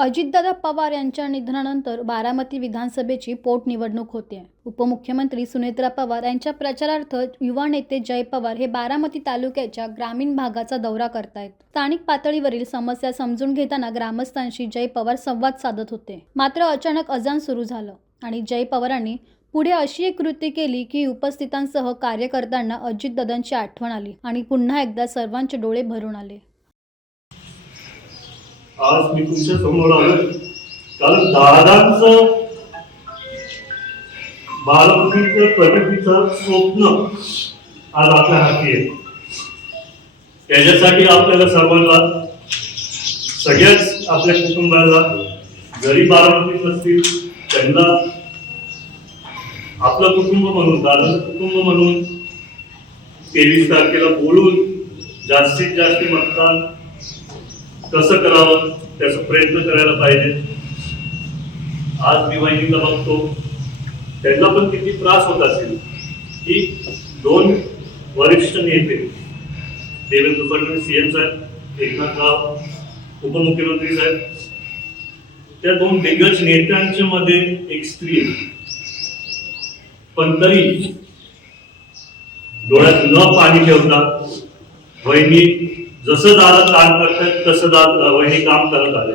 अजितदादा पवार यांच्या निधनानंतर बारामती विधानसभेची पोटनिवडणूक होते. उपमुख्यमंत्री सुनेत्रा पवार यांच्या प्रचारार्थ युवा नेते जय पवार हे बारामती तालुक्याच्या ग्रामीण भागाचा दौरा करतायत. स्थानिक पातळीवरील समस्या समजून घेताना ग्रामस्थांशी जय पवार संवाद साधत होते. मात्र अचानक अजान सुरू झालं आणि जय पवारांनी पुढे अशी एक कृती केली की उपस्थितांसह कार्यकर्त्यांना अजितदादांची आठवण आली आणि पुन्हा एकदा सर्वांचे डोळे भरून आले. आज मी तुमच्या समोर आलो कारण दादांचं बारामतीचं प्रगतीचं स्वप्न आज आपल्या हाती आहे. त्याच्यासाठी आपल्याला सर्वांना, सगळ्याच आपल्या कुटुंबाला, जरी बारामतीत नसतील त्यांना आपलं कुटुंब म्हणून, दादाचं कुटुंब म्हणून 23 तारखेला बोलून जास्तीत जास्त मतदान कसं करावं त्याचा प्रयत्न करायला पाहिजे. आज मी वहिनीला बघतो, त्यांना पण किती त्रास होत असेल की दोन वरिष्ठ नेते देवेंद्र फडणवीस सीएम साहेब, एकनाथ उपमुख्यमंत्री साहेब, त्या दोन दिग्गज नेत्यांच्या मध्ये एक स्त्री आहे. पण तरी डोळ्यात न पाणी ठेवता वहिनी जसं दादा काम करतात तसं दादा वहिनी काम करत आले.